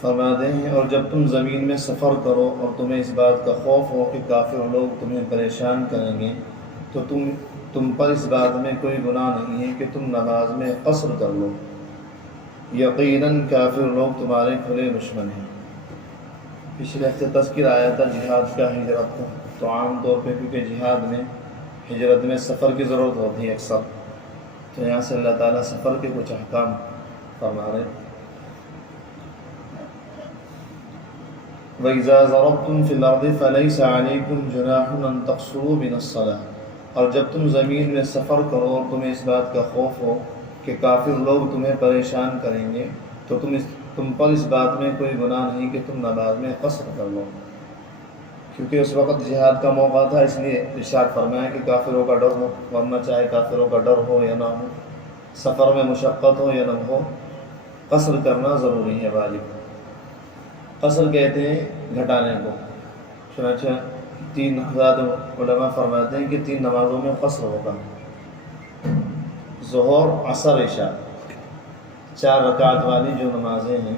فرماتے ہیں اور جب تم زمین میں سفر کرو اور تمہیں اس بات کا خوف ہو کہ کافر لوگ تمہیں پریشان کریں گے تو تم پر اس بات میں کوئی گناہ نہیں ہے کہ تم نماز میں قصر کر لو، یقیناً کافر لوگ تمہارے کھلے دشمن ہیں۔ پچھلے ہفتے تذکر آیا تھا جہاد کا، ہجرت کا، تو عام طور پہ کیونکہ جہاد میں ہجرت میں سفر کی ضرورت ہوتی ہے اکثر، تو یہاں سے اللہ تعالیٰ سفر کے کچھ احکام فرما رہے۔ وَإِذَا ضَرَبْتُمْ فِي الْأَرْضِ فَلَيْسَ عَلَيْكُمْ جُنَاحٌ أَن تَقْصُرُوا مِنَ الصَّلَاةِ، اور جب تم زمین میں سفر کرو اور تمہیں اس بات کا خوف ہو کہ کافر لوگ تمہیں پریشان کریں گے تو تم پر اس بات میں کوئی گناہ نہیں کہ تم نماز میں قصر کر لو، کیونکہ اس وقت جہاد کا موقع تھا، اس لیے ارشاد فرمایا کہ کافروں کا ڈر ہو، ورنہ چاہے کافروں کا ڈر ہو یا نہ ہو، سفر میں مشقت ہو یا نہ ہو، قصر کرنا ضروری ہے، واجب۔ قصر کہتے ہیں گھٹانے کو، چنانچہ 3 علماء فرماتے ہیں کہ 3 نمازوں میں قصر ہوگا، ظہر، عصر، عشاء، 4 رکعت والی جو نمازیں ہیں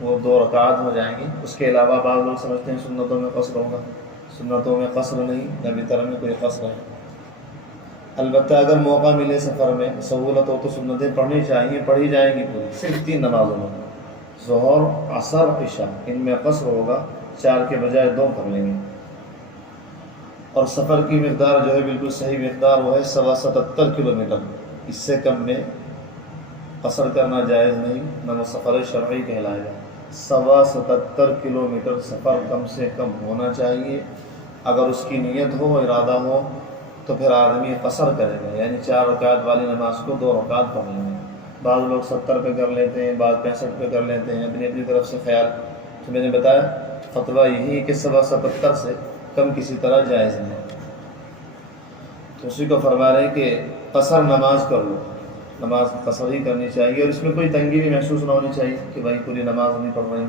وہ 2 رکعت ہو جائیں گی۔ اس کے علاوہ بعض لوگ سمجھتے ہیں سنتوں میں قصر ہوگا، سنتوں میں قصر نہیں، نبی طرح میں کوئی قصر ہے۔ البتہ اگر موقع ملے سفر میں سہولت ہو تو سنتیں پڑھنی چاہیے، پڑھی جائیں گی پوری، صرف 3 نمازوں میں، ظہر، عصر، عشاء، ان میں قصر ہوگا، 4 کے بجائے 2 کر لیں گے۔ اور سفر کی مقدار جو ہے بالکل صحیح مقدار وہ ہے 77 کلومیٹر، اس سے کم میں قصر کرنا جائز نہیں، نہ وہ سفر شرعی کہلائے گا۔ 77 کلومیٹر سفر کم سے کم ہونا چاہیے، اگر اس کی نیت ہو، ارادہ ہو تو پھر آدمی قصر کرے گا، یعنی 4 رکعت والی نماز کو 2 رکعت پڑھ لیں گے۔ بعض لوگ 70 پہ کر لیتے ہیں، بعض 65 پہ کر لیتے ہیں، اپنی طرف سے خیال، تو میں نے بتایا فتویٰ یہی ہے کہ 77 سے کم کسی طرح جائز نہیں۔ تو اسی کو فرما رہے ہیں کہ قصر نماز کر لو، نماز قصر ہی کرنی چاہیے، اور اس میں کوئی تنگی بھی محسوس نہ ہونی چاہیے کہ بھائی پوری نماز نہیں پڑھ رہے ہیں۔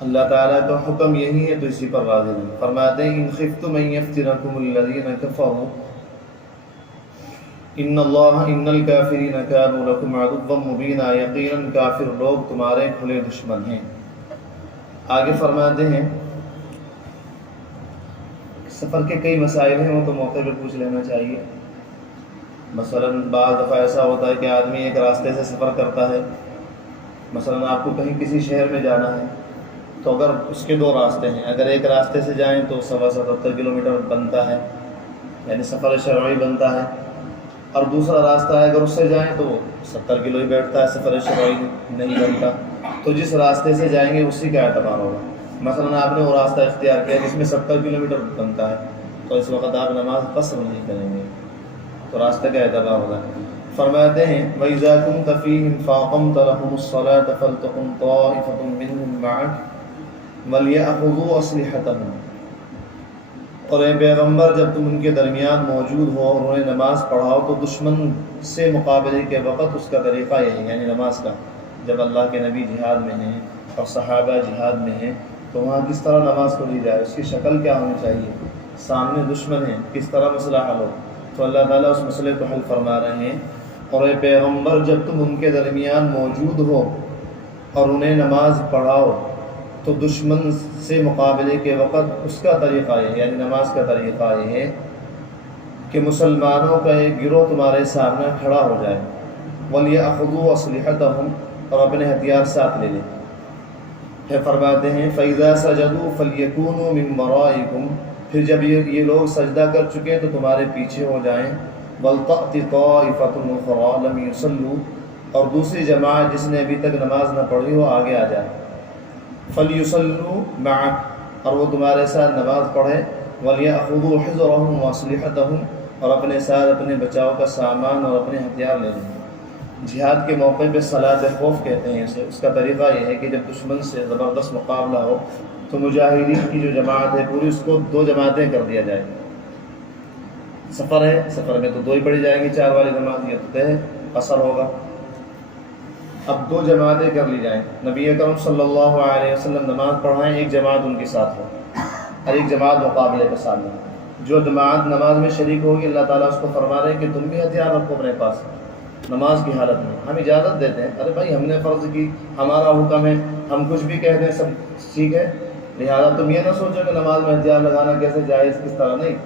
اللہ تعالیٰ کا حکم یہی ہے تو اسی پر راضی رہیں۔ فرماتے ہیں ان خفتم ان یفتنکم الذین کفروا ان الکافرین کانوا لکم عدوا مبینا، یقیناً کافر لوگ تمہارے کھلے دشمن ہیں۔ آگے فرماتے ہیں سفر کے کئی مسائل ہیں، وہ تو موقع پہ پوچھ لینا چاہیے۔ مثلا بعض دفعہ ایسا ہوتا ہے کہ آدمی ایک راستے سے سفر کرتا ہے، مثلا آپ کو کہیں کسی شہر میں جانا ہے تو اگر اس کے 2 راستے ہیں، اگر ایک راستے سے جائیں تو 77 کلومیٹر بنتا ہے، یعنی سفر شرعی بنتا ہے، اور دوسرا راستہ ہے اگر اس سے جائیں تو 70 کلو ہی بیٹھتا ہے، سفر شرعی نہیں بنتا، تو جس راستے سے جائیں گے اسی کا اعتبار ہوگا۔ مثلا آپ نے وہ راستہ اختیار کیا جس میں 70 کلومیٹر بنتا ہے، تو اس وقت آپ نماز قصر نہیں کریں گے، تو راستے کا اعتبار ہوگا۔ فرماتے ہیں وَإِذَا كُنْتَ فِيهِمْ فَأَقَمْتَ لَهُمُ الصَّلَاةَ فَلْتَقُمْ طَائِفَةٌ مِّنْهُمْ مَعَكَ وَلْيَأْخُذُوا أَسْلِحَتَهُمْ، اور اے پیغمبر جب تم ان کے درمیان موجود ہو اور انہیں نماز پڑھاؤ تو دشمن سے مقابلے کے وقت اس کا طریقہ یہی، یعنی نماز کا، جب اللہ کے نبی جہاد میں ہیں اور صحابہ جہاد میں ہیں تو وہاں کس طرح نماز پڑھی جائے، اس کی شکل کیا ہونی چاہیے، سامنے دشمن ہیں کس طرح مسئلہ حل ہو، تو اللہ تعالیٰ اس مسئلے کو حل فرما رہے ہیں۔ اور اے پیغمبر جب تم ان کے درمیان موجود ہو اور انہیں نماز پڑھاؤ تو دشمن سے مقابلے کے وقت اس کا طریقہ یہ، یعنی نماز کا طریقہ یہ ہے کہ مسلمانوں کا ایک گروہ تمہارے سامنے کھڑا ہو جائے، وَلْيَأْخُذُوا أَسْلِحَتَهُمْ، اور اپنے ہتھیار ساتھ لے لیں۔ پھر فرماتے ہیں فَإِذَا سَجَدُوا فَلْيَكُونُوا مِنْ وَرَائِكُمْ، پھر جب یہ لوگ سجدہ کر چکے تو تمہارے پیچھے ہو جائیں، وَلْتَأْتِ طَائِفَةٌ أُخْرَىٰ لَمْ يُصَلُّوا، اور دوسری جماعت جس نے ابھی تک نماز نہ پڑھی ہو آگے آ جائے، فَلْيُصَلُّوا مَعَكَ، اور وہ تمہارے ساتھ نماز پڑھے، وَلْيَأْخُذُوا حِذْرَهُمْ وَأَسْلِحَتَهُمْ، اور اپنے ساتھ اپنے بچاؤ کا سامان اور اپنے ہتھیار لے لیں۔ جہاد کے موقع پہ صلاۃ خوف کہتے ہیں اسے، اس کا طریقہ یہ ہے کہ جب دشمن سے زبردست مقابلہ ہو تو مجاہدین کی جو جماعت ہے پوری اس کو 2 جماعتیں کر دیا جائے۔ سفر ہے، سفر میں تو 2 ہی پڑھی جائیں گی، 4 والی نماز، یہ تو ہے قصر ہوگا۔ اب 2 جماعتیں کر لی جائیں، نبی اکرم صلی اللہ علیہ وسلم نماز پڑھائیں، ایک جماعت ان کے ساتھ ہو اور ایک جماعت مقابلے کے ساتھ ہو۔ جو جماعت نماز میں شریک ہوگی اللہ تعالیٰ اس کو فرما رہے ہیں کہ تم بھی ہتھیار رکھو اپنے پاس، نماز کی حالت میں ہم اجازت دیتے ہیں، ارے بھائی ہم نے فرض کی، ہمارا حکم ہے، ہم کچھ بھی کہہ دیں سب ٹھیک ہے، لہٰذا تم یہ نہ سوچو کہ نماز میں ہتھیار لگانا کیسے جائز، کس طرح نہیں۔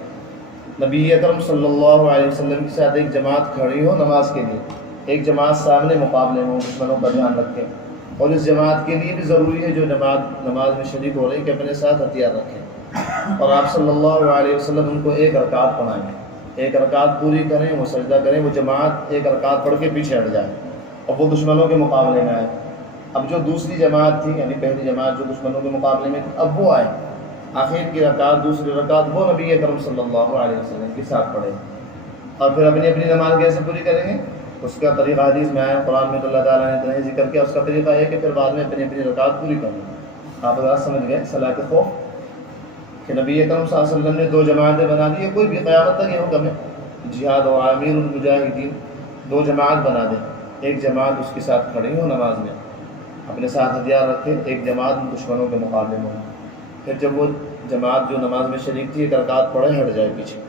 نبی اکرم صلی اللہ علیہ وسلم کے ساتھ ایک جماعت کھڑی ہو نماز کے لیے، ایک جماعت سامنے مقابلے ہوں، دشمنوں کا دھیان رکھیں، اور اس جماعت کے لیے بھی ضروری ہے جو جماعت نماز میں شریک ہو رہی کہ اپنے ساتھ ہتھیار رکھیں، اور آپ صلی اللہ علیہ وسلم ان کو ایک رکعت پڑھائیں، ایک رکعت پوری کریں، وہ سجدہ کریں، وہ جماعت ایک رکعت پڑھ کے پیچھے ہٹ جائے اور وہ دشمنوں کے مقابلے میں آئے۔ اب جو دوسری جماعت تھی، یعنی پہلی جماعت جو دشمنوں کے مقابلے میں تھی، اب وہ آئے، آخر کی رکعت دوسری رکعت وہ نبی اکرم صلی اللہ علیہ وسلم کے ساتھ پڑھے، اور پھر اپنی اپنی نماز کیسے پوری کریں گے، اس کا طریقہ حدیث میں آیا، قرآن میں تو اللہ تعالیٰ نے اتنا ہی ذکر کیا، اس کا طریقہ ہے کہ پھر بعد میں اپنی اپنی رکعت پوری کریں۔ آپ حضرات سمجھ گئے صلاۃ خوف کہ نبی اکرم صلی اللہ علیہ وسلم نے دو جماعتیں بنا دی، کوئی بھی قیامت تک یہ حکم ہے، جہاد و عامر المجاہدین، دو جماعت بنا دیں، ایک جماعت اس کے ساتھ کھڑی ہو نماز میں، اپنے ساتھ ہتھیار رکھے، ایک جماعت دشمنوں کے مقابلے میں ہو، پھر جب وہ جماعت جو نماز میں شریک تھی ایک رکعت پڑھے ہٹ جائے پیچھے۔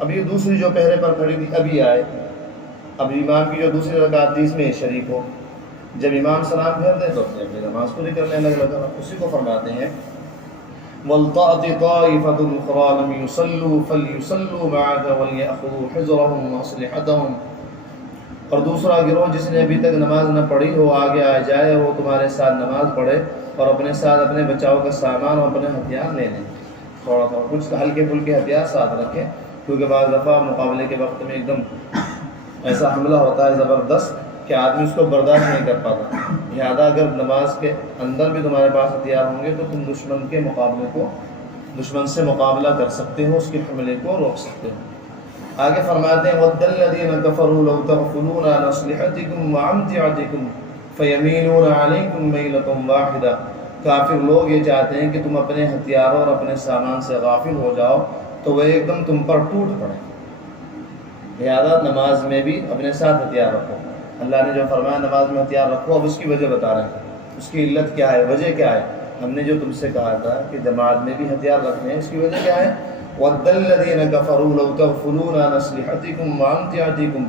اب یہ دوسری جو پہرے پر کھڑی تھی ابھی آئے، اب امام کی جو دوسری رکعت تھی اس میں شریک ہو، جب امام سلام پھیر دے تو اپنی نماز پوری کرنے لگا، اسی کو فرماتے ہیں وَلْتَأْتِ طَائِفَةٌ أُخْرَىٰ لَمْ يُصَلُّوا فَلْيُصَلُّوا مَعَكَ وَلْيَأْخُذُوا حِذْرَهُمْ وَأَسْلِحَتَهُمْ، اور دوسرا گروہ جس نے ابھی تک نماز نہ پڑھی ہو آگے آ جائے، وہ تمہارے ساتھ نماز پڑھے اور اپنے ساتھ اپنے بچاؤ کا سامان اور اپنے ہتھیار لے لیں، تھوڑا تھوڑا کچھ ہلکے پھلکے ہتھیار ساتھ رکھیں، کیونکہ بعض دفعہ مقابلے کے وقت میں ایک دم ایسا حملہ ہوتا ہے زبردست کہ آدمی اس کو برداشت نہیں کر پاتا، لہٰذا اگر نماز کے اندر بھی تمہارے پاس ہتھیار ہوں گے تو تم دشمن کے مقابلے کو، دشمن سے مقابلہ کر سکتے ہو، اس کے حملے کو روک سکتے ہو۔ آگے فرماتے ہیں وَدَّ الَّذِينَ كَفَرُوا لَوْ تَغْفُلُونَ عَنْ أَسْلِحَتِكُمْ وَأَمْتِعَتِكُمْ فَيَمِيلُونَ عَلَيْكُمْ مَيْلَةً وَاحِدَةً، کافر لوگ یہ چاہتے ہیں کہ تم اپنے ہتھیاروں اور اپنے سامان سے غافل ہو جاؤ تو وہ ایک دم تم پر ٹوٹ پڑے، لہذا نماز میں بھی اپنے ساتھ ہتھیار رکھو۔ اللہ نے جو فرمایا نماز میں ہتھیار رکھو، اب اس کی وجہ بتا رہے ہیں، اس کی علت کیا ہے، وجہ کیا ہے۔ ہم نے جو تم سے کہا تھا کہ جماعت میں بھی ہتھیار رکھنے ہیں، اس کی وجہ کیا ہے، وَدَّ الَّذِينَ كَفَرُوا لَوْ تَغْفُلُونَ عَنْ أَسْلِحَتِكُمْ وَأَمْتِعَتِكُمْ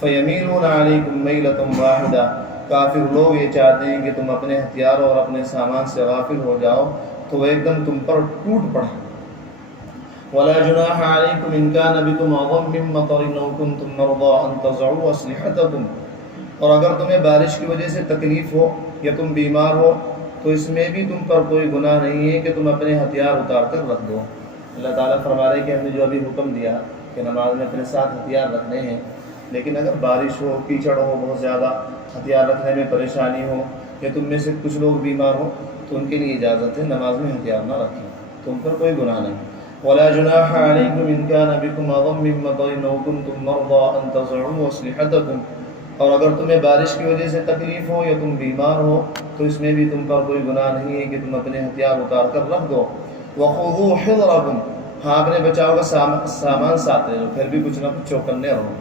فَيَمِيلُونَ عَلَيْكُمْ مَيْلَةً وَاحِدَةً، کافر لوگ یہ چاہتے ہیں کہ تم اپنے ہتھیاروں اور اپنے سامان سے غافل ہو جاؤ تو وہ ایک دم تم پر ٹوٹ پڑیں۔ وَلَا جُنَاحَ عَلَيْكُمْ إِنْ كَانَ بِكُمْ أَذًى مِّن مَّطَرٍ أَوْ كُنتُم مَّرْضَىٰ أَن تَضَعُوا أَسْلِحَتَكُمْ، اور اگر تمہیں بارش کی وجہ سے تکلیف ہو یا تم بیمار ہو تو اس میں بھی تم پر کوئی گناہ نہیں ہے کہ تم اپنے ہتھیار اتار کر رکھ دو۔ اللہ تعالیٰ فرما رہے کہ ہم نے جو ابھی حکم دیا کہ نماز میں اپنے ساتھ ہتھیار رکھنے ہیں، لیکن اگر بارش ہو، کیچڑ ہو، بہت زیادہ ہتھیار رکھنے میں پریشانی ہو، یا تم میں سے کچھ لوگ بیمار ہو تو ان کے لیے اجازت ہے نماز میں ہتھیار نہ رکھیں، تم پر کوئی گناہ نہیں۔ وَلَا جُنَاحَ عَلَيْكُمْ إِنْ كَانَ بِكُمْ أَذًى مِّن مَّطَرٍ أَوْ كُنتُم مَّرْضَىٰ أَن تَضَعُوا أَسْلِحَتَكُمْ، اور اگر تمہیں بارش کی وجہ سے تکلیف ہو یا تم بیمار ہو تو اس میں بھی تم پر کوئی گناہ نہیں ہے کہ تم اپنے ہتھیار اتار کر رکھ دو۔ وَخُذُوا حِذْرَكُمْ، ہاں اپنے بچاؤ کا سامان ساتھ لے لو، پھر بھی کچھ نہ کچھ چوکنے رہو۔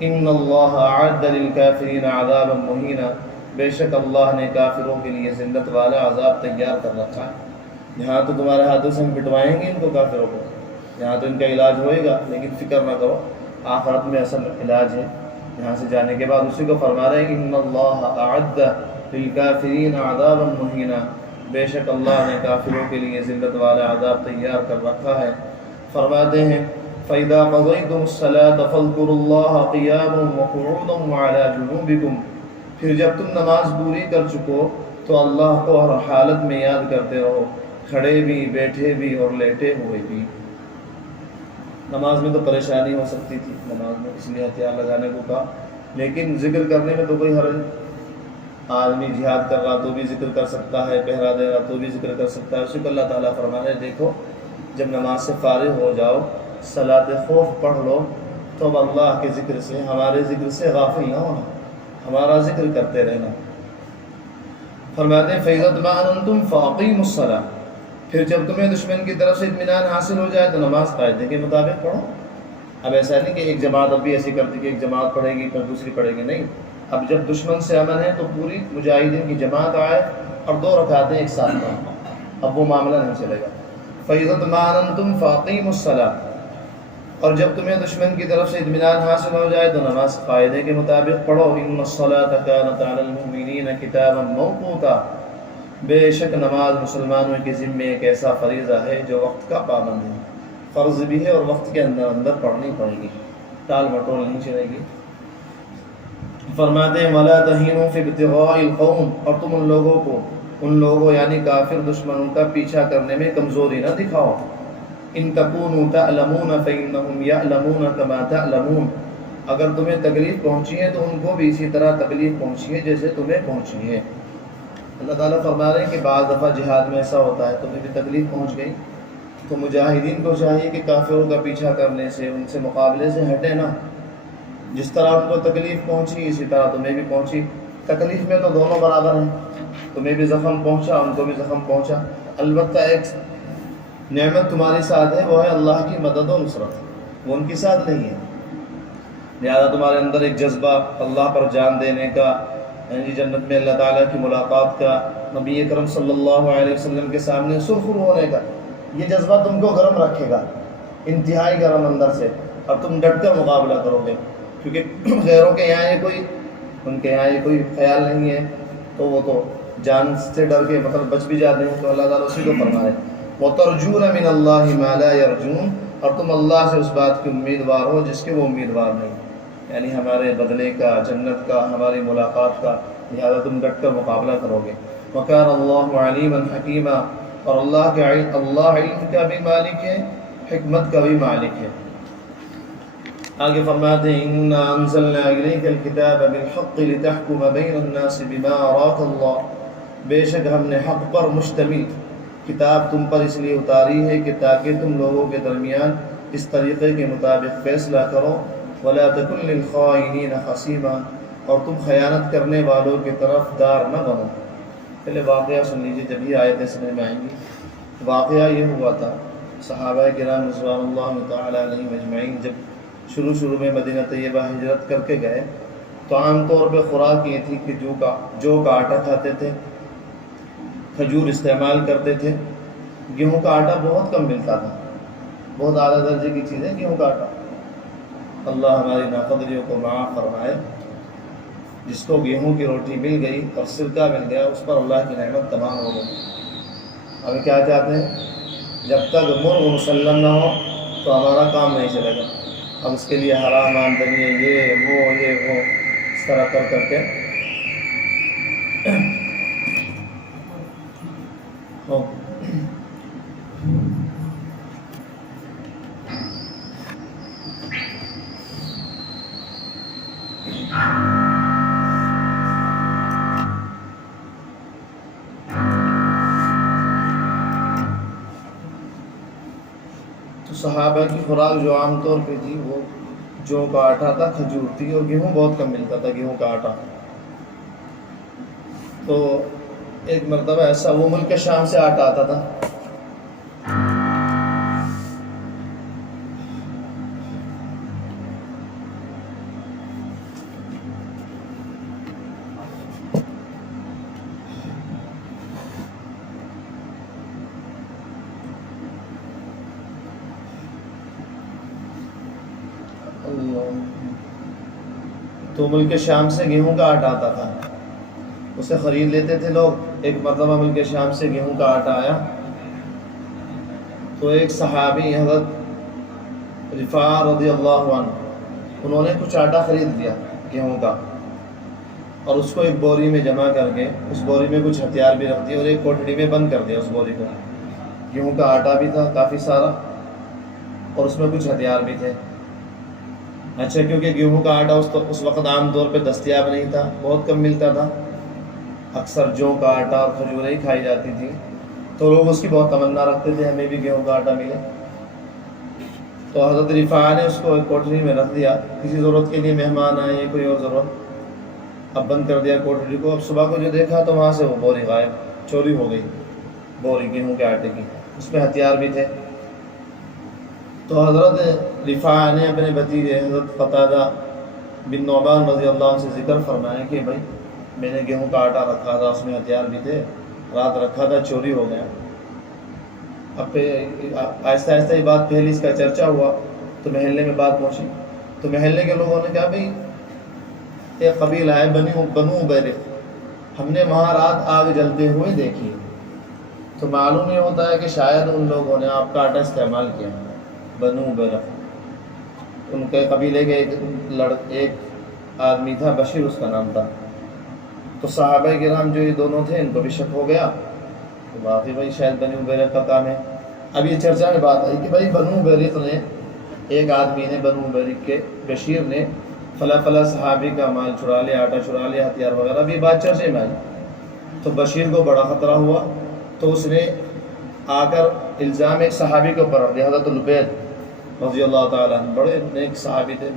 إِنَّ اللَّهَ أَعَدَّ لِلْكَافِرِينَ عَذَابًا مُّهِينًا، بے شک اللہ نے کافروں کے لیے ذلت والا عذاب تیار کر رکھا ہے۔ یہاں تو تمہارے ہاتھوں سے ہم پٹوائیں گے ان کو، کافروں کو، یہاں تو ان کا علاج ہوئے گا، لیکن فکر نہ کرو، آخرت میں اصل علاج ہے۔ یہاں سے جانے کے بعد اسی کو فرما رہے ہیں ان اللہ اعد للکافرین عذابا مہینا، بے شک اللہ نے کافروں کے لیے ذلت والا عذاب تیار کر رکھا ہے۔ فرماتے ہیں فَإِذَا قَضَيْتُمُ الصَّلَاةَ فَاذْكُرُوا اللَّهَ قِيَامًا وَقُعُودًا وَعَلَىٰ جُنُوبِكُمْ، پھر جب تم نماز پوری کر چکو تو اللہ کو ہر حالت میں یاد کرتے رہو، کھڑے بھی، بیٹھے بھی اور لیٹے ہوئے بھی۔ نماز میں تو پریشانی ہو سکتی تھی، نماز میں اس لیے ہتھیار لگانے کو کہا، لیکن ذکر کرنے میں تو کوئی حرج نہیں۔ آدمی جہاد کر رہا تو بھی ذکر کر سکتا ہے، پہرا دے رہا تو بھی ذکر کر سکتا ہے۔ اسی کو اللہ تعالیٰ فرما رہے ہیں دیکھو جب نماز سے فارغ ہو جاؤ، صلاۃ خوف پڑھ لو، تو اب اللہ کے ذکر سے، ہمارے ذکر سے غافل نہ ہونا، ہمارا ذکر کرتے رہنا۔ فرماتے ہیں فَإِذَا اطْمَأْنَنْتُمْ فَأَقِیمُوا الصَّلَاةَ، پھر جب تمہیں دشمن کی طرف سے اطمینان حاصل ہو جائے تو نماز قاعدے کے مطابق پڑھو۔ اب ایسا نہیں کہ ایک جماعت اب بھی ایسی کرتی کہ ایک جماعت پڑھے گی پھر دوسری پڑھے گی، نہیں، اب جب دشمن سے امن ہے تو پوری مجاہدین کی جماعت آئے اور 2 رکعتیں ایک ساتھ پڑھو، اب وہ معاملہ نہیں چلے گا۔ فَإِذَا اطْمَأْنَنْتُمْ فَأَقِیمُوا الصَّلَاةَ، اور جب تمہیں دشمن کی طرف سے اطمینان حاصل ہو جائے تو نماز قاعدے کے مطابق پڑھو، ان الصلاۃ کانت علی المؤمنین کتابا موقوتا، بے شک نماز مسلمانوں کے ذمے ایک ایسا فریضہ ہے جو وقت کا پابند ہے، فرض بھی ہے اور وقت کے اندر اندر پڑھنی پڑے گی، ٹال مٹول نہیں چلے گی۔ فرماتے ہیں وَلَا تَهِنُوا فِي ابْتِغَاءِ الْقَوْمِ، اور تم ان لوگوں یعنی کافر دشمنوں کا پیچھا کرنے میں کمزوری نہ دکھاؤ۔ ان تکونوا تعلمون فإنهم يعلمون كما تعلمون، اگر تمہیں تکلیف پہنچی ہے تو ان کو بھی اسی طرح تکلیف پہنچی ہے جیسے تمہیں پہنچی ہے۔ اللہ تعالیٰ فرما رہے ہیں کہ بعض دفعہ جہاد میں ایسا ہوتا ہے تمہیں بھی تکلیف پہنچ گئی تو مجاہدین کو چاہیے کہ کافروں کا پیچھا کرنے سے، ان سے مقابلے سے ہٹے نا، جس طرح ان کو تکلیف پہنچی اسی طرح تمہیں بھی پہنچی۔ تکلیف میں تو دونوں برابر ہیں، تمہیں بھی زخم پہنچا ان کو بھی زخم پہنچا، البتہ ایک نعمت تمہارے ساتھ ہے، وہ ہے اللہ کی مدد و نصرت، وہ ان کے ساتھ نہیں ہے، لہذا تمہارے اندر ایک جذبہ اللہ پر جان دینے کا، جنت میں اللہ تعالیٰ کی ملاقات کا، نبی اکرم صلی اللہ علیہ وسلم کے سامنے سرخرو ہونے کا، یہ جذبہ تم کو گرم رکھے گا، انتہائی گرم اندر سے، اور تم ڈٹ کر مقابلہ کرو گے، کیونکہ غیروں کے یہاں یہ کوئی، ان کے یہاں یہ کوئی خیال نہیں ہے، تو وہ تو جان سے ڈر کے مطلب بچ بھی جاتے ہیں، تو اللہ تعالیٰ اسی کو فرما رہے ہیں وَتَرْجُونَ مِنَ اللَّهِ مَا لَا يَرْجُونَ، اور تم اللہ سے اس بات کی امیدوار ہو جس کے وہ امیدوار نہیں، یعنی ہمارے بدلے کا، جنت کا، ہماری ملاقات کا، لہذا تم ڈٹ کر مقابلہ کرو گے۔ وَكَانَ اللَّهُ عَلِيمًا حَكِيمًا، اور اللہ علم کا بھی مالک ہے، حکمت کا بھی مالک ہے۔ آگے فرماتے ہیں اِنَّا أَنزَلْنَا إِلَيْكَ الْكِتَابَ بِالْحَقِّ لِتَحْكُمَ بَيْنَ النَّاسِ بِمَا أَرَاكَ اللَّهُ، بے شک ہم نے حق پر مشتمل کتاب تم پر اس لیے اتاری ہے کہ تاکہ تم لوگوں کے درمیان اس طریقے کے مطابق فیصلہ کرو، وَلَا تَكُنْ لِلْخَائِنِينَ خَصِيمًا، اور تم خیانت کرنے والوں کی طرف دار نہ بنو۔ پہلے واقعہ سن لیجیے جب یہ آیتیں سمجھ میں آئیں گی۔ واقعہ یہ ہوا تھا، صحابہ کرام رضوان اللہ تعالیٰ علیہم اجمعین جب شروع میں مدینہ طیبہ ہجرت کر کے گئے تو عام طور پہ خوراک یہ تھی کہ جو کا آٹا کھاتے تھے، کھجور استعمال کرتے تھے، گیہوں کا آٹا بہت کم ملتا تھا، بہت اعلیٰ درجے کی چیز ہے گیہوں کا آٹا۔ اللہ ہماری ناقدریوں کو معاف فرمائے، جس کو گیہوں کی روٹی مل گئی اور سرکہ مل گیا اس پر اللہ کی نعمت تمام ہو گئی۔ ہم کیا چاہتے ہیں، جب تک مرغ مسلم نہ ہو تو ہمارا کام نہیں چلے گا، اب اس کے لیے حرام آمدنی ہے، یہ وہ اس طرح کر کے تو صحابہ کی خوراک جو عام طور پہ تھی وہ جو کا آٹا تھا، کھجور تھی، اور گیہوں بہت کم ملتا تھا، گیہوں کا آٹا۔ تو ایک مرتبہ ایسا، وہ ملک شام سے آٹا آتا تھا، تو ملک شام سے گیہوں کا آٹا آتا تھا، اسے خرید لیتے تھے لوگ۔ ایک مرتبہ ملک شام سے گیہوں کا آٹا آیا تو ایک صحابی حضرت رفاع رضی اللہ عنہ، انہوں نے کچھ آٹا خرید لیا گیہوں کا، اور اس کو ایک بوری میں جمع کر کے، اس بوری میں کچھ ہتھیار بھی رکھ دیے اور ایک کوٹڑی میں بند کر دیا اس بوری کو۔ گیہوں کا آٹا بھی تھا کافی سارا اور اس میں کچھ ہتھیار بھی تھے۔ اچھا، کیونکہ گیہوں کا آٹا اس وقت عام طور پہ دستیاب نہیں تھا، بہت کم ملتا تھا، اکثر جو کا آٹا اور کھجوریں ہی کھائی جاتی تھی، تو لوگ اس کی بہت تمنا رکھتے تھے ہمیں بھی گیہوں کا آٹا ملے۔ تو حضرت رفاع نے اس کو ایک کوٹری میں رکھ دیا، کسی ضرورت کے لیے مہمان آئے یا کوئی اور ضرورت، اب بند کر دیا کوٹری کو۔ اب صبح کو جو دیکھا تو وہاں سے وہ بوری غائب، چوری ہو گئی بوری گیہوں کے آٹے کی، اس میں ہتھیار بھی تھے۔ تو حضرت رفاع نے اپنے بھتیجے حضرت قتادہ بن نعمان رضی اللہ عنہ سے ذکر فرمایا کہ بھائی میں نے گیہوں کا آٹا رکھا تھا، اس میں ہتھیار بھی تھے، رات رکھا تھا، چوری ہو گیا۔ اب آہستہ آہستہ یہ بات پھیلی، اس کا چرچا ہوا، تو محلے میں بات پہنچی، تو محلے کے لوگوں نے کہا بھئی ایک قبیلہ ہے بنو بیرق، ہم نے وہاں رات آگ جلتے ہوئے دیکھی، تو معلوم یہ ہوتا ہے کہ شاید ان لوگوں نے آپ کا آٹا استعمال کیا۔ بنو بیرق ان کے قبیلے کے ایک آدمی تھا، بشیر اس کا نام تھا، تو صحابہ کرام جو یہ دونوں تھے ان کو بھی شک ہو گیا کہ باقی بھائی شاید بنو بیرق کا کام ہے۔ اب یہ چرچا میں بات آئی کہ بھائی بنو بیرق نے، ایک آدمی نے بنو بیرق کے بشیر نے فلاں فلاں صحابی کا مال چرا لیا، آٹا چرا لیا، ہتھیار وغیرہ، بھی بات چرچے میں آئی۔ تو بشیر کو بڑا خطرہ ہوا، تو اس نے آ کر الزام ایک صحابی کے اوپر رکھ دیا، حضرت لبید رضی اللہ تعالیٰ عنہ، بڑے نیک صحابی تھے،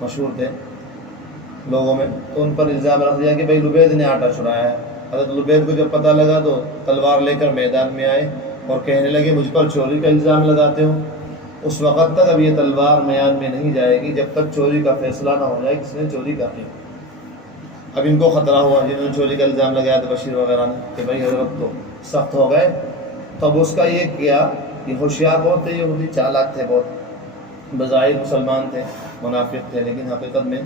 مشہور تھے لوگوں میں، تو ان پر الزام رکھ دیا کہ بھائی لبید نے آٹا چرایا ہے۔ حضرت لبید کو جب پتہ لگا تو تلوار لے کر میدان میں آئے اور کہنے لگے مجھ پر چوری کا الزام لگاتے ہو، اس وقت تک اب یہ تلوار میدان میں نہیں جائے گی جب تک چوری کا فیصلہ نہ ہو جائے کس نے چوری کی۔ اب ان کو خطرہ ہوا جنہوں نے چوری کا الزام لگایا تھا بشیر وغیرہ نے کہ بھائی حضرت تو سخت ہو گئے، تب اس کا یہ کیا، یہ ہوشیار بہت تھے، یہودی چالاک تھے بہت، بظاہر مسلمان تھے، منافق تھے، لیکن حقیقت میں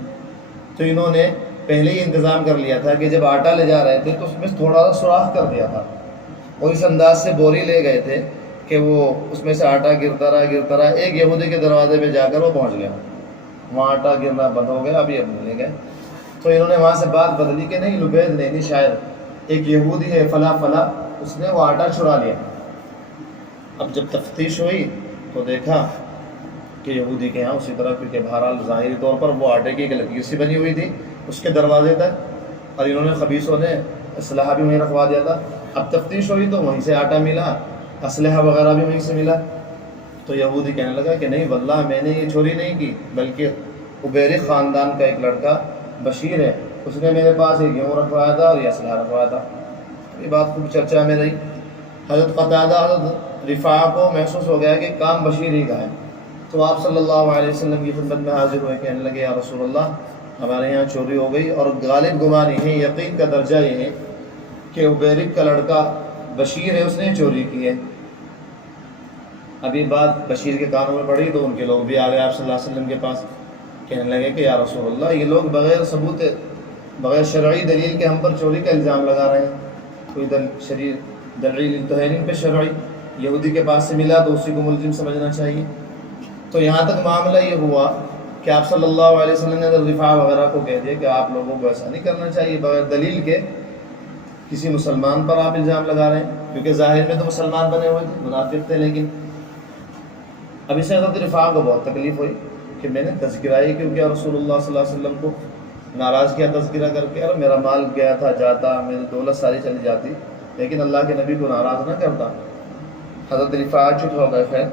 تو انہوں نے پہلے ہی انتظام کر لیا تھا کہ جب آٹا لے جا رہے تھے تو اس میں تھوڑا سا سوراخ کر دیا تھا، اور اس انداز سے بوری لے گئے تھے کہ وہ اس میں سے آٹا گرتا رہا، ایک یہودی کے دروازے پہ جا کر وہ پہنچ گیا، وہاں آٹا گرنا بند ہو گیا، ابھی اب لے گئے۔ تو انہوں نے وہاں سے بات بدلی کہ نہیں لبید نے نہیں، شاید ایک یہودی ہے فلاں فلاں، اس نے وہ آٹا چرا لیا۔ اب جب تفتیش ہوئی تو دیکھا کہ یہودی کے ہاں اسی طرح، کیونکہ بہرحال ظاہری طور پر وہ آٹے کی ایک لکیر سی بنی ہوئی تھی اس کے دروازے تک، اور انہوں نے خبیثوں نے اسلحہ بھی وہیں رکھوا دیا تھا۔ اب تفتیش ہوئی تو وہیں سے آٹا ملا، اسلحہ وغیرہ بھی وہیں سے ملا، تو یہودی کہنے لگا کہ نہیں واللہ میں نے یہ چوری نہیں کی، بلکہ عبیرق خاندان کا ایک لڑکا بشیر ہے، اس نے میرے پاس یہ گیہوں رکھوایا تھا اور یہ اسلحہ رکھوایا تھا۔ یہ بات خوب چرچا میں رہی۔ حضرت قتادہ حضرت رفاع کو محسوس ہو گیا کہ کام بشیر ہی کا ہے، تو آپ صلی اللہ علیہ وسلم کی خدمت میں حاضر ہوئے، کہنے لگے یا رسول اللہ ہمارے یہاں چوری ہو گئی، اور غالب گمان یہ ہے، یقین کا درجہ یہ ہے کہ عبیرق کا لڑکا بشیر ہے، اس نے چوری کی ہے۔ اب یہ بات بشیر کے کانوں میں پڑی تو ان کے لوگ بھی آ گئے آپ صلی اللہ علیہ وسلم کے پاس، کہنے لگے کہ یا رسول اللہ یہ لوگ بغیر ثبوت، بغیر شرعی دلیل کے ہم پر چوری کا الزام لگا رہے ہیں، کوئی دلیل تو ہے نہیں پہ شرعی، یہودی کے پاس سے ملا تو اسی کو ملزم سمجھنا چاہیے۔ تو یہاں تک معاملہ یہ ہوا کہ آپ صلی اللہ علیہ وسلم نے رفاع وغیرہ کو کہہ دیا کہ آپ لوگوں کو ایسا نہیں کرنا چاہیے، بغیر دلیل کے کسی مسلمان پر آپ الزام لگا رہے ہیں، کیونکہ ظاہر میں تو مسلمان بنے ہوئے تھے، منافق تھے، لیکن اب اسے حضرت رفاع کو بہت تکلیف ہوئی کہ میں نے تذکرہ ہی کیوں کیا رسول اللہ صلی اللہ علیہ وسلم کو، ناراض کیا تذکرہ کر کے، اور میرا مال گیا تھا جاتا، میری دولت ساری چلی جاتی، لیکن اللہ کے نبی کو ناراض نہ کرتا۔ حضرت رفاع چپ ہو گئے، خیر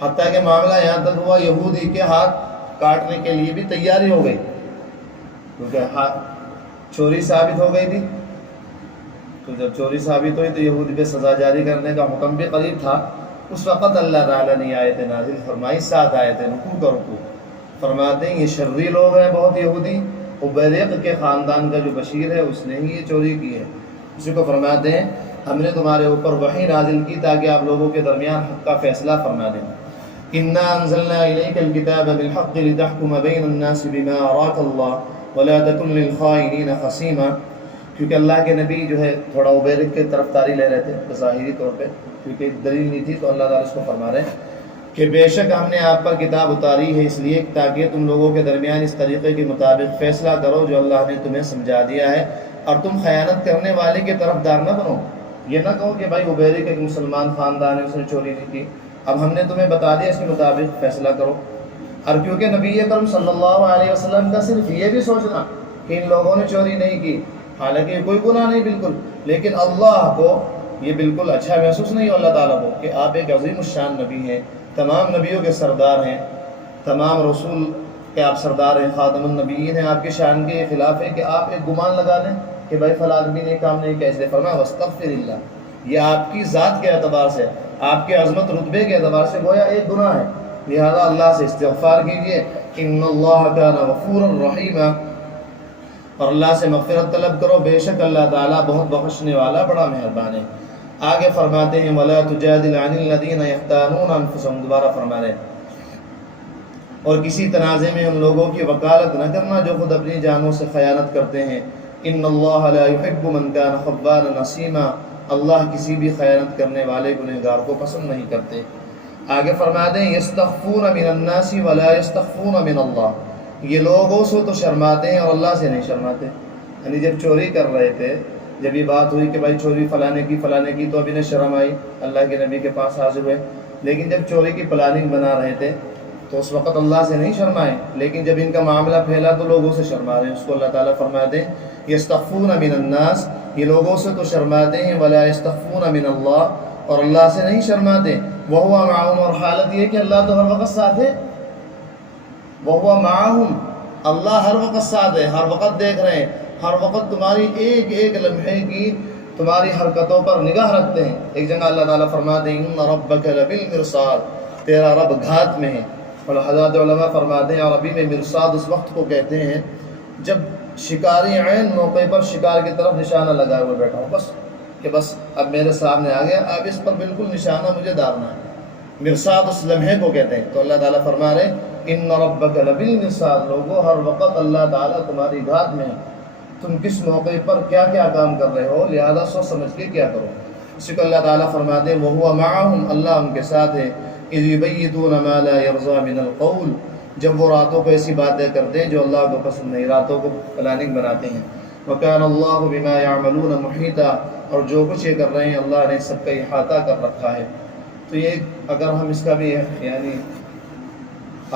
حتیٰ کہ معاملہ یہاں تک ہوا یہودی کے ہاتھ کاٹنے کے لیے بھی تیاری ہو گئی، کیونکہ چوری ثابت ہو گئی تھی، تو جب چوری ثابت ہوئی تو یہودی پہ سزا جاری کرنے کا حکم بھی قریب تھا۔ اس وقت اللہ تعالیٰ نے آیت نازل فرمائی، 7 آیتیں، رکوع کا رکوع، فرماتے ہیں یہ شرری لوگ ہیں بہت یہودی، عبیرق کے خاندان کا جو بشیر ہے اس نے ہی یہ چوری کی ہے۔ اسی کو فرماتے ہیں ہم نے تمہارے اوپر وحی نازل کی تاکہ آپ لوگوں کے درمیان حق کا فیصلہ فرما دیں۔ انا انزلنا الیک الکتاب بالحق لتحکم بین الناس بما اراک اللہ ولا تکن للخائنین خصیما، کیونکہ اللہ کے نبی جو ہے تھوڑا عبیرق کی طرفداری لے رہے تھے ظاہری طور پہ، کیونکہ دلیل نہیں تھی، تو اللہ تعالیٰ اس کو فرما رہے ہیں کہ بے شک ہم نے آپ پر کتاب اتاری ہے اس لیے تاکہ تم لوگوں کے درمیان اس طریقے کے مطابق فیصلہ کرو جو اللہ نے تمہیں سمجھا دیا ہے، اور تم خیانت کرنے والے کے طرفدار نہ بنو۔ یہ نہ کہو کہ بھائی عبیرق ایک مسلمان خاندان ہے، اس نے چوری نہیں کی، اب ہم نے تمہیں بتا دیا اس کے مطابق فیصلہ کرو۔ اور کیونکہ نبی اکرم صلی اللہ علیہ وسلم کا صرف یہ بھی سوچنا کہ ان لوگوں نے چوری نہیں کی، حالانکہ یہ کوئی گناہ نہیں بالکل، لیکن اللہ کو یہ بالکل اچھا محسوس نہیں ہو اللہ تعالیٰ کو کہ آپ ایک عظیم الشان نبی ہیں، تمام نبیوں کے سردار ہیں، تمام رسول کے آپ سردار ہیں، خاتم النبیین ہیں، آپ کے شان کے خلاف ہے کہ آپ ایک گمان لگا لیں کہ بھائی فلاں آدمی نے کام نہیں کیا، اس لیے فرمایا واستغفر اللہ، یہ آپ کی ذات کے اعتبار سے، آپ کے عظمت رتبے کے اعتبار سے گویا ایک گناہ ہے، لہذا اللہ سے استغفار کیجیے، ان اللہ کان غفورا رحیما، اور اللہ سے مغفرت طلب کرو، بے شک اللہ تعالیٰ بہت بخشنے والا بڑا مہربان ہے۔ آگے فرماتے ہیں وَلَا تُجَادِلْ عَنِ الَّذِينَ يَخْتَانُونَ أَنفُسَهُمْ، دوبارہ فرما رہے ہیں اور کسی تنازع میں ان لوگوں کی وکالت نہ کرنا جو خود اپنی جانوں سے خیانت کرتے ہیں۔ ان اللہ لا يحب من كان خوانا نصیما، اللہ کسی بھی خیانت کرنے والے گنہگار کو پسند نہیں کرتے۔ آگے فرما دیں یستخفون من الناس ولا یستخفون من اللہ، یہ لوگوں سے تو شرماتے ہیں اور اللہ سے نہیں شرماتے۔ یعنی جب چوری کر رہے تھے، جب یہ بات ہوئی کہ بھائی چوری فلانے کی تو اب انہیں شرم آئی، اللہ کے نبی کے پاس حاضر ہوئے، لیکن جب چوری کی پلاننگ بنا رہے تھے تو اس وقت اللہ سے نہیں شرمائے، لیکن جب ان کا معاملہ پھیلا تو لوگوں سے شرما رہے ہیں۔ اس کو اللہ تعالیٰ فرما دیں یستخفون من الناس، یہ لوگوں سے تو شرماتے ہیں، ولا یستخفون من اللہ، اور اللہ سے نہیں شرماتے۔ وہو معہم، اور حالت یہ کہ اللہ تو ہر وقت ساتھ ہے۔ وہو معہم، اللہ ہر وقت ساتھ ہے، ہر وقت دیکھ رہے ہیں، ہر وقت تمہاری ایک ایک لمحے کی تمہاری حرکتوں پر نگاہ رکھتے ہیں۔ ایک جگہ اللہ تعالیٰ فرماتے ہیں ان ربک لبالمرصاد، تیرا رب گھات میں ہے۔ اور حضرات علماء فرماتے ہیں عربی میں مرصاد اس وقت کو کہتے ہیں جب شکاری عین موقع پر شکار کی طرف نشانہ لگائے ہوئے بیٹھا ہو، بس کہ بس اب میرے سامنے آ گیا، اب اس پر بالکل نشانہ مجھے دارنا ہے۔ مرصاد اس لمحے کو کہتے ہیں۔ تو اللہ تعالیٰ فرما رہے ان ربک لبالمرصاد، لوگو ہر وقت اللہ تعالیٰ تمہاری گھات میں ہے، تم کس موقع پر کیا کیا کام کر رہے ہو، لہذا سوچ سمجھ کے کیا کرو۔ اسی کو اللہ تعالیٰ فرماتے ہیں وَهُوَ مَعَهُمْ، اللہ ان کے ساتھ ہے، اِذْ يُبَيِّتُونَ مَا لَا يَرْضَى مِنَ الْقَوْلِ، جب وہ راتوں کو ایسی باتیں کرتے ہیں جو اللہ کو پسند نہیں، راتوں کو پلاننگ بناتے ہیں۔ وَكَانَ اللَّهُ بِمَا يَعْمَلُونَ مُحِيطًا، اور جو کچھ یہ کر رہے ہیں اللہ نے سب کا احاطہ کر رکھا ہے۔ تو یہ اگر ہم اس کا بھی یعنی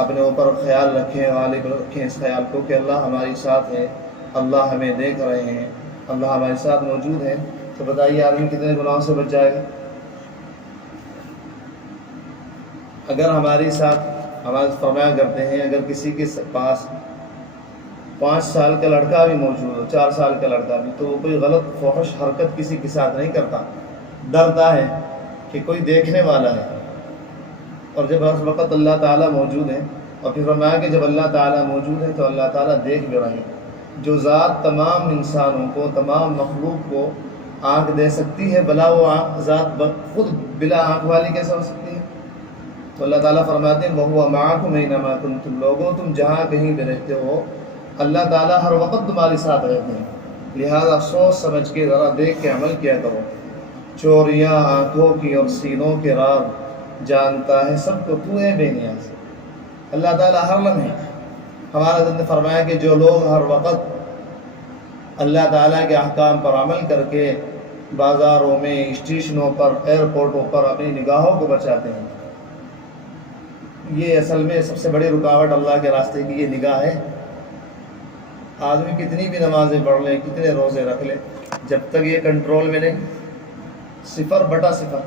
اپنے اوپر خیال رکھیں، غالب رکھیں اس خیال کو کہ اللہ ہماری ساتھ ہے، اللہ ہمیں دیکھ رہے ہیں، اللہ ہمارے ساتھ موجود ہے، تو بتائیے آدمی کتنے گناہوں سے بچ جائے گا۔ اگر ہماری ساتھ ہمارے فرمایا کرتے ہیں اگر کسی کے پاس 5 سال کا لڑکا بھی موجود ہو، 4 سال کا لڑکا بھی، تو وہ کوئی غلط فحش حرکت کسی کے ساتھ نہیں کرتا، ڈرتا ہے کہ کوئی دیکھنے والا ہے۔ اور جب اس وقت اللہ تعالیٰ موجود ہے، اور پھر فرمایا کہ جب اللہ تعالیٰ موجود ہے تو اللہ تعالیٰ دیکھ بھی رہے ہیں۔ جو ذات تمام انسانوں کو، تمام مخلوق کو آنکھ دے سکتی ہے، بلا وہ ذات خود بلا آنکھ والی کیسے ہو سکتی ہے؟ تو اللہ تعالیٰ فرماتے ہیں وَهُوَ مَعَكُمْ أَيْنَمَا كُنتُمْ، لوگوں تم جہاں کہیں بھی رہتے ہو اللہ تعالیٰ ہر وقت تمہارے ساتھ رہتے ہیں، لہذا سوچ سمجھ کے ذرا دیکھ کے عمل کیا کرو۔ چوریاں آنکھوں کی اور سینوں کے راز جانتا ہے سب کو، تو ہے بے نیاز۔ اللہ تعالیٰ ہر لمحے ہمارا حضرت نے فرمایا کہ جو لوگ ہر وقت اللہ تعالیٰ کے احکام پر عمل کر کے بازاروں میں، اسٹیشنوں پر، ایئرپورٹوں پر اپنی نگاہوں کو بچاتے ہیں، یہ اصل میں سب سے بڑی رکاوٹ اللہ کے راستے کی یہ نگاہ ہے۔ آدمی کتنی بھی نمازیں پڑھ لے، کتنے روزے رکھ لے، جب تک یہ کنٹرول میں نہیں، 0/0